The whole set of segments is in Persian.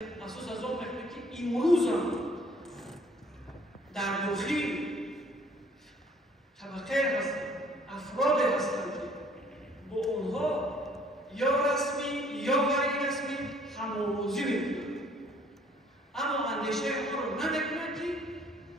افسوس از آن میکنه که امروز هم در داخل طبقه هستند، افراد هستند که با اونها یا رسمی یا غیر رسمی هم‌آوازی میکنند، اما اندیشه آنها رو نمیکنند که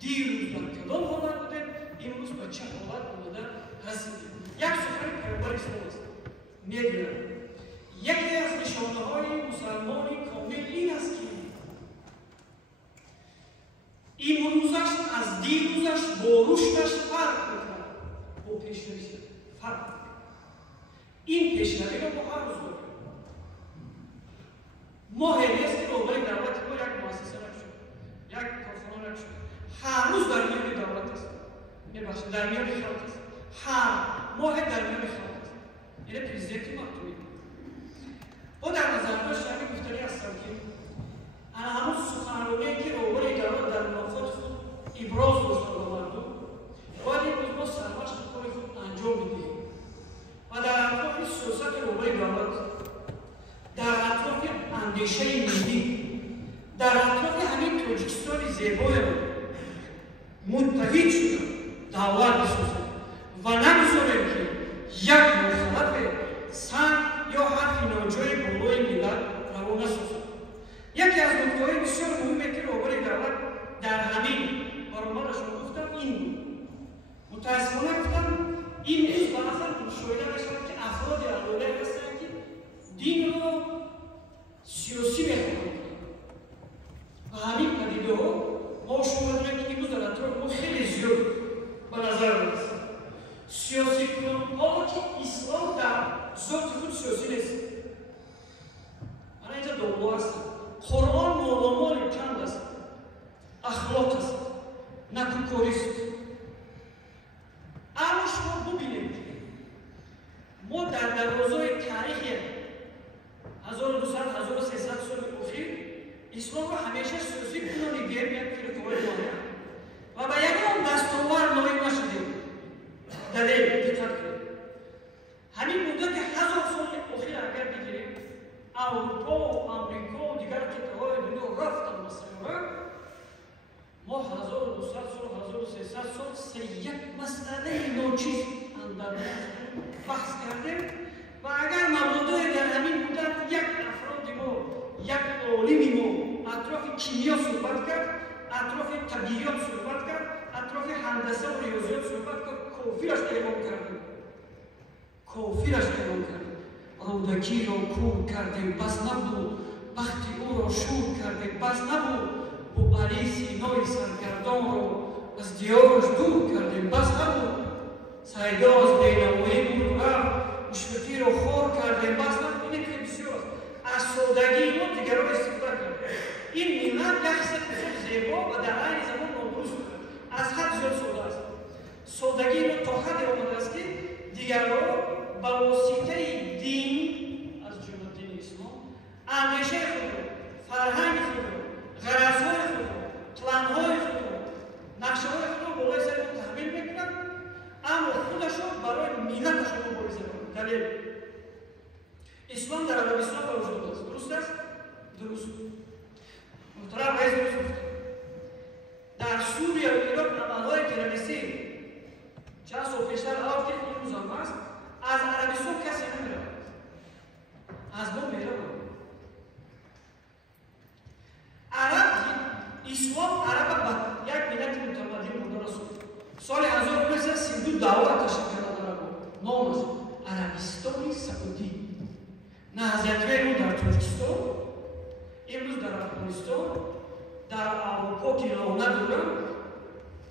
دیروز در کدام حالت بوده، امروز به چه حالت بوده هستید. یک سخن پیامبر اسلام است، میگوید یکی از نشانه‌های مسلمان کامل این است که امروزش از دیروزش با رشدش فرق می‌کند، با پیشرویش فرق می‌کند. این پیشروی را ما هر روز داریم. ما هیچ که روبای دولت ما یک مؤسسه نشد، یک کارخانه نشد، هر روز در میان دولت است، میبخشید در میان خلق است، هر ماه در میان خلق است. یعنی پرزیدنت مکتوبی و در نظر داشت همین گفتنی هستم که انا هنوز سخنرانی که روبای دولت در منافات خود ابراز داشتن با مردم باید امروز ما سرمشق کار خود انجام بدهیم و در اطراف سیاست روبای دولت، در اطراف اندیشه ملی، در اطراف همین تاجیکستان زیبای متحد شدن دولت بسازیم و نگذاریم که یک مخالف سنگ یا حرف ناجای بالای ملت روانه سازد. یکی از نکته‌های بسیار مهمی که روبای دولت در همین برنامه شما گفتم این بود. متاسفانه گفتم این نیست و اصلا مشاهده می‌شود که افراد علاقه هستند که دین را سیاسی می‌خوانند و همین پدیده‌ها ما شما می‌بینید که امروز در اطراف ما خیلی زیاد به نظر می‌رسد. سیاسی کننده‌ها که اسلام در ذات خود سیاسی نیست. من اینجا دعوا هستم. قرآن مولامال چند است؟ اخلاق است، نکوکاری است. اما شما ببینید ما در دروازه تاریخ 1200-1300 سال اخیر اسلام را همیشه سیاسی کنونیدیم، یک فرقه‌ای مانند و به یگان دستاورد نایل نشدیم. دلیل دقت کنید همین مدت 1000 سال اخیر اگر بگیریم اروپا و امریکا و دیگر کشورهای دنیا رفتن مسئله ما 1200 سال 1300 سال یک مسئله ناچیز اندر بحث کردیم و اگر مبادئ در همین مدت یک افراد ما، یک عالم ما اطراف کیمیا صحبت کرد، اطراف طبیعیات صحبت کرد، اطراف هندسه و ریاضیات صحبت کرد، کافرش اعلام کردیم. کافرش اعلام کردیم. رودکی را کور کردیم بس نبود، بخت او را شور کردیم بس نبود، با علی سینای سرگردان را از دیارش دور کردیم بس نبود، سیدا از بینوایی بود رفت، مشرفی را خور کردیم بس نبود. این که بسیار است. از سادگی ما دیگران استفاده کردیم. این ملت یک بسیار زیبا و در عین زمان نادرست بود. از حد زیاد ساده است. سادگی را تا حد آمده است که دیگران به واسطه دین از جمله دین اسلام اندیشه خود را، فرهنگ خود را، غرضهای خود را، پلن‌های خود را، نقشه‌های خود را بالای سر ما تحمیل می‌کنند، اما خودش را برای ملتش مبارزه می‌کنند. دلیل اسلام در عربستان به وجود است. درست است؟ درست. محترم رئیس درست گفت. در سوریه و عراق عمل‌های تروریستی چند سال پیشتر آورد که امروز هم هست، از عربستان کسی نمی‌رود، از ما می‌رود. عرب اسلام عرب به یک ملت متمدن مانده رسید. سال 1932 دعوت تشکیل داد نام است عربستان سعودی. نهضت‌های رو در ترکستان، امروز در افغانستان، در اروپا که راه ندارند،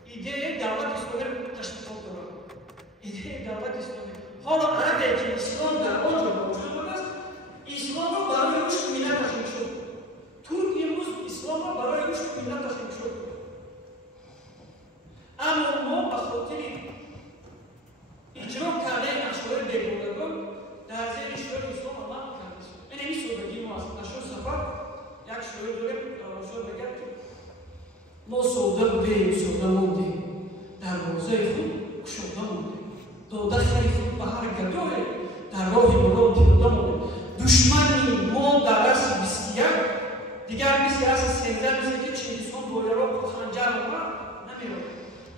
ایده دولت اسلامی را تشکیل دارند. ایده دولت اسلامی. حالا عربی که اسلام در آنجا موجود است، اسلام را برای رشد ملتش شد. ترک امروز اسلام را برای رشد ملتش شد. اما ما به خاطر اجرا کردن اشعار بیگانگان در زیر اشعار اسلام عمل کردیم. این سادگی ما است. اشعار سفر یک شعر داریم شعر بگم که ما سوده بودیم سوده موندیم، دروازه خود گشاده موندیم، داده خیر خود به هر گدای در راه مراد پیاده موندیم. دشمنی ما در عصر 21 دیگر سیاست سنگر میشه که چینگیزخان گویرا با خنجر رو نمیره.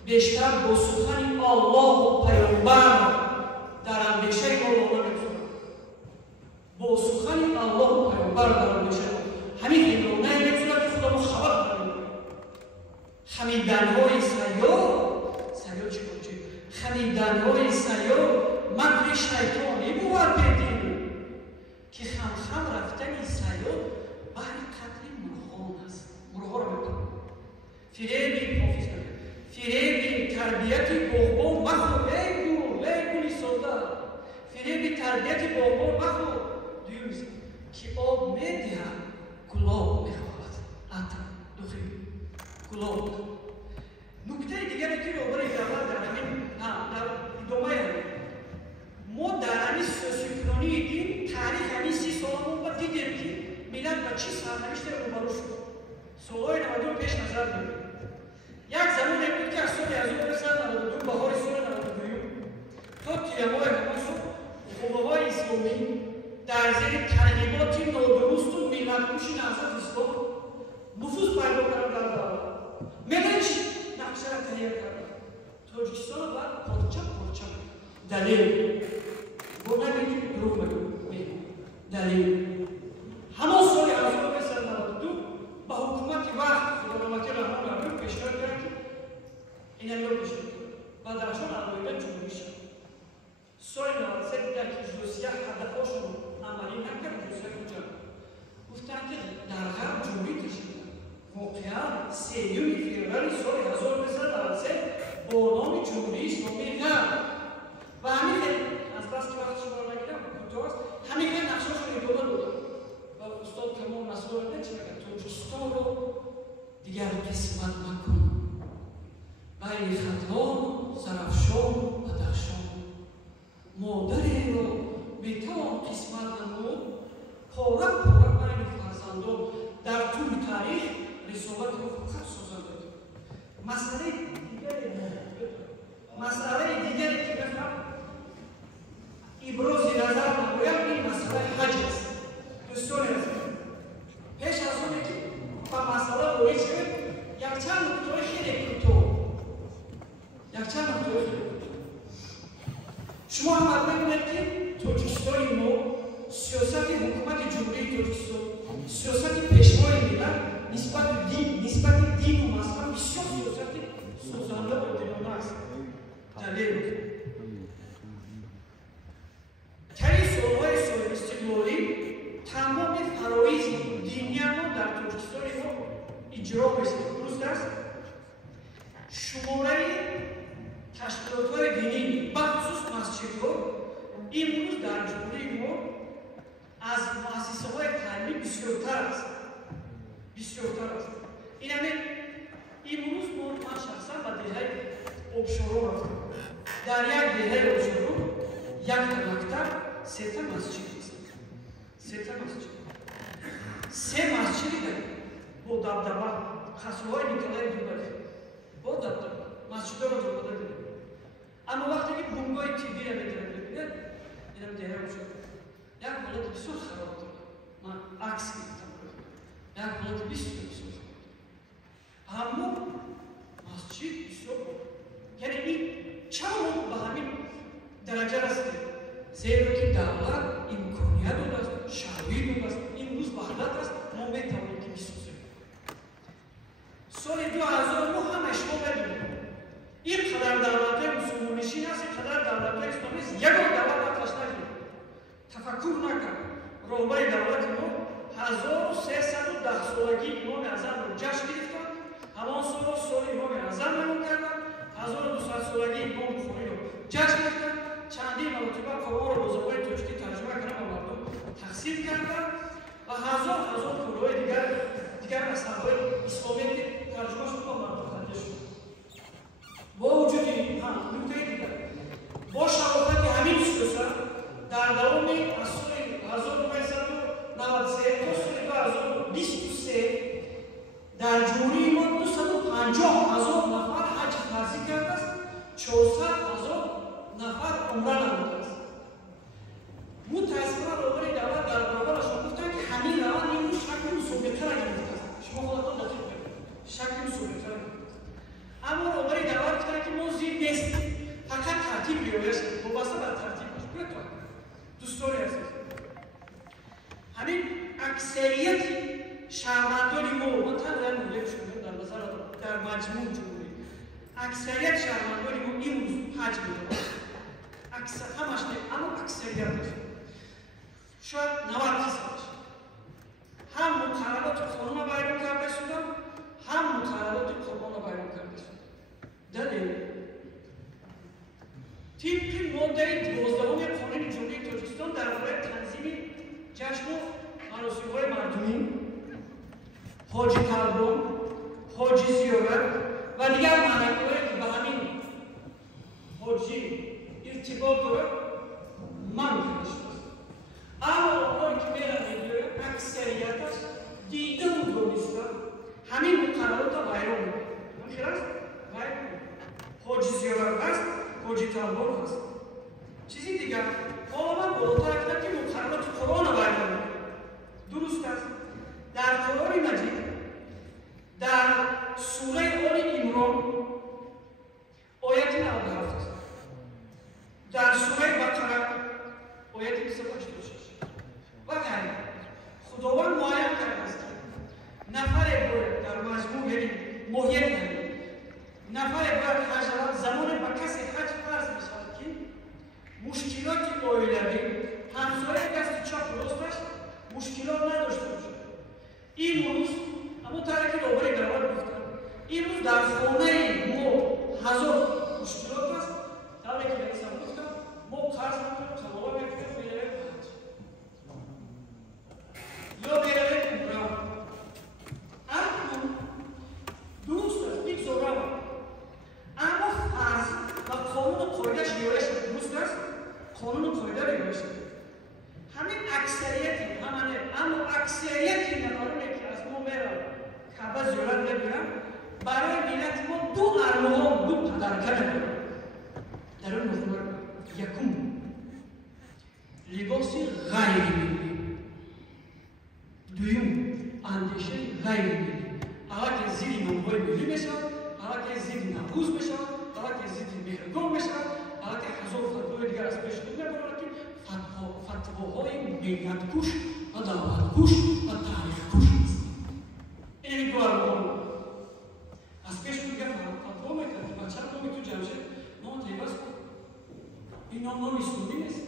بیشتر با سخن الله و پیامبر در اندیشه ما رو نمیتونه. با سخن الله و پیامبر در اندیشه ما. همین هنگامه نمیتونه که خدا ما خبر کنیم. خمیدن‌های سیاه چی کنچه؟ خمیدن‌های سیاه مکر شیطانی بود بدین که خم رفتن سیاه برای قتل مرغان است. مرغا رو میکنه. فریبی حافظ کنه. فریبی تربیتی باغبان مخور. لیکولی سودا. فریبی تربیتی باغبان مخور. دیو میشه که آب میدهد گلاب میخواهد. آتا دخیل گلاب. نکته دیگری که رو برای دولت در همین در ادامه ما در همین سوسیوکرونی دین تاریخ همین 30 سالمون با دیدیم که ملت با چی سرنوشت روبرو شد. سالهای 92 پیش نظر داریم. یک زمان بود که از سال 1992 بهار سال 92 تا تیمای حماس و قوه‌های اسلامی در زیر ترغیبات نادرست و ملت‌کشی نهضت اسلام نفوذ پیدا کردن در دولت. ملت چی؟ نقشه را تهیه کردن. تاجیکستان را پارچه دلیل با نمیگیم دروغ بگیم دلیل همون سال 1992 با حکومت وقت خداوندی رحمان رحیم پیشنهاد کرد که این رو بشه و درشان عقایدن جمهوری شد. سال 93 دیدن که جزئیات هدفهاشون رو عملی نکرد. جزئیات کجا گفتن که در غرب جمهوری تشکیل داد. واقعا 3 فوریه سال 1993 با نام جمهوری اسلامی غرب و همین از بس که وقت شما رو نگیرم کوتاه است همین نقشه‌اش رو ادامه دادن و استاد کمال نصرالله چی میگه؟ تاجیکستان رو دیگر قسمت نکن بین ختلان زرافشان و بدخشان مادری رو میتوان قسمت نمود پاره بین فرزندان در طول تاریخ رسالت رو فقط سازنده داد. مسئله دیگری که بخوام ابراز نظر نمایم این مسئله حج است. دوستان عزیز پیش از اون که با مسئله وارد شد یک چند نکته خیلی کوتاه شما هم ببینید که تاجیکستان ما سیاست حکومت جمهوری تاجیکستان سیاست پیشوای ملت نسبت دین و مذهب بسیار سیاست سوزنده و دلانه است. دلیل طی سالهای صلح استقلالی تمام فرایض دینی ما در تاجیکستان ما اجرا میشه. درست است؟ شماره تشکیلات‌های دینی بخصوص مسجدها امروز در جمهوری ما از مؤسسه‌های تعلیمی بسیارتر است. این همه امروز من شخصا به دهه آبشارو رفتم. در یک دهه آبشارو یک مکتب 3 مسجد است. 3 مسجد با دبدبه خسروهای نیکلای دوباره با دبدبه مسجد رو دوباره داریم. اما وقتی که بونگای تیوی رو می‌دارم ببینید اینم دهه آبشارو یک حالت بسیار خراب داره. من عکس گرفتم یک حالت بسیار اما مسجد بسیار یعنی این چند به همین درجه رسیده زیرا که دولت امکانیت داده است شرایط داده است امروز وحدت است ما میتوانیم که بسازیم. سال 2009 هم شما ببینید این قدر دولت‌های مسلمانشین است اینقدر دولت‌های اسلامی است یگان دولت اتش نگرفت تفکر نکرد راهبر دولت ما 1310 سالگی امام اعظم رو جشن گرفتند. همان سال امام اعظم رو کردن 1200 سالگی امام بخاری رو جشن گرفتن. چندین مرتبه قرآن رو به زبان تاجیکی ترجمه کردن و مردم تقسیم کردن و هزار کلهای دیگر مذهب‌های اسلامی که ترجمه شد و مردم خنده شد. با وجود این نکته دیگر با شرافت همین سیاست در دوام از سال 1993 تا سال 2023 در جمهوری ما 250,000 نفر حج فرضی کرده است 400,000 نفر عمره نموده است. متاسفانه راهبر دولت در برابرشان گفتند که همین روند امروز شکل مسابقه را گرفته است. مجموع جمهوری اکثریت شهروندانی ما این روز حج می‌کنند. اکثر همش نه، اما اکثریت است. شاید 90%. هم مقررات قانون بیان کرده شدن، هم مقررات قرآن بیان کرده شدن. دلیل طبق ماده 12 قانون جمهوری تاجیکستان درباره تنظیم جشن و مراسم‌های مردمی، حاج طلبان، حاج زیارت و دیگر معنی‌هایی که به همین حاجی ارتباط دارد منع کرده شده است. اما آنهایی که می‌روند اکثریتش دیده و دانسته همین مقررات را بیان می‌کنند. همین است؟ بیان می‌کنند. حاج زیارت هست، حاج طلبان هست. چیزی دیگر حالا من بالاتر رفتم که مقررات قرآن را بیان می‌کنند. درست است. در قرآن مجید در سوره آل عمران آیت 97 است. در سوره بقره آیت 286 و غیره خداوند معین کرده است نفر باید در مجموع یعنی محیط کنید نفر باید حج زمان به کسی حج فرض می‌شود که مشکلات عائلوی همسایه دست چپ راستش مشکلات نداشته باشد. این روز اما ترکی دوباره دعوت گفتم این روز در خانه ما هزار مشکلات است. در که رئیسم گفتم ما قرض میکنیم تمام میکنیم بیریم حج یا بیریم عمره. اما درست است بگذارم اما فرض و قانون قاعده‌اش ریایت شده. درست است قانون قاعده ریایت شده. همین اکثریتی همانه اما اکثریتی نفرانی که از ما میرن کعبه زیارت نمیرن برای ملت ما دو ارمان دو پدرکه ندارن. در اون نفر یکم لباس غیر ملی، دویم اندیشه غیر ملی. اول که زیر نام‌های ملی میشن، اول که زیر نوروز میشن، اول که زیر مهرگان میشن، اول که هزار فتوای دیگر از پیش نمیبرن که فتواهای ملت کش و دولت کش و تاریخ کش است. این دو ارمان از پیش میگه فتوا میکنه بچه رو نامی تو جمشید نام تیبست کن. این نام اسلامی نیست.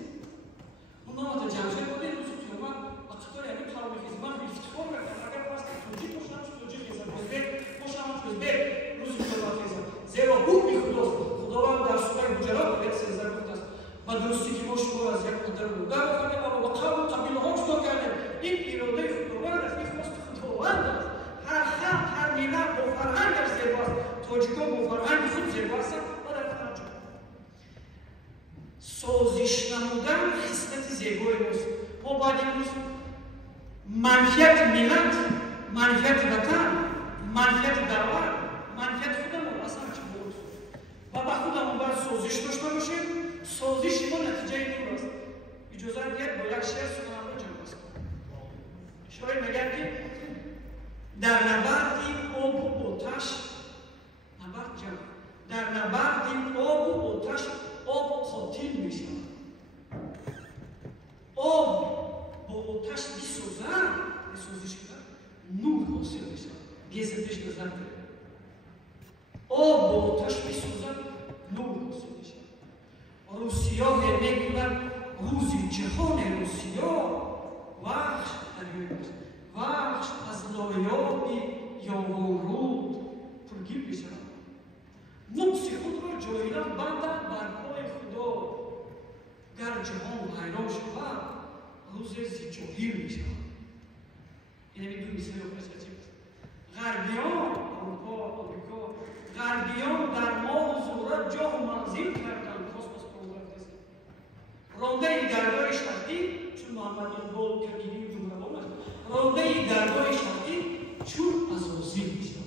اون نام تا جمشید بوده این روز قیامت و قطار یعنی قوم خیزمان به افتخار میکنه. اگر باست توجیه باشم چون توجیه خیزم بزبه باشم بزبه روز قیامت خیزم زیرا حکم خداست. خداوند در سوره حجرات باید 13 گفته است و درستی که ما شما از یک قدر بوده بکنیم و با قوم قبیله ها جدا کردیم. این اراده خداوند است. این خواست خداوند است. هر خلق هر ملت با فرهنگش زیباست. تاجیک‌ها با فرهنگ خود زیباستند و در فرهنگ سازش نمودن خصلت زیبای ماست. ما باید امروز منفیت ملت، منفیت وطن، منفیت دولت، منفیت خودمون اصلا چه بود و با خودمون باید سازش داشته باشیم. سازش ما نتیجه این است. اجازه بدید با یک شعر سخنرانی جمع کنم. شاعر میگه که در نبرد آب و آتش نبرد جمع در نبرد آب و آتش آب قاتل میشود. آب با آتش میسوزد میسوزش کنند نور حاصل میشود. گزندش نظر کنید آب با آتش میسوزد نور حاصل میشود. روسیا میگویند روز جهان روسیا وحش وحش از لایابی یاورود پرگیر میشود. نقص خود را جاهلان بندند بر پای خدا. گر جهان حیران شود روز جاهل میشود. این دو مثال عجیب است. غربیان اروپا آمریکا غربیان در ماه و زهره جا و منزل کردند. کاسموس پروگرام است. رانده درگاه شرقی چون محمد اقبال کبیری جمهوری رانده درگاه شرقی چون عزازیل میشود.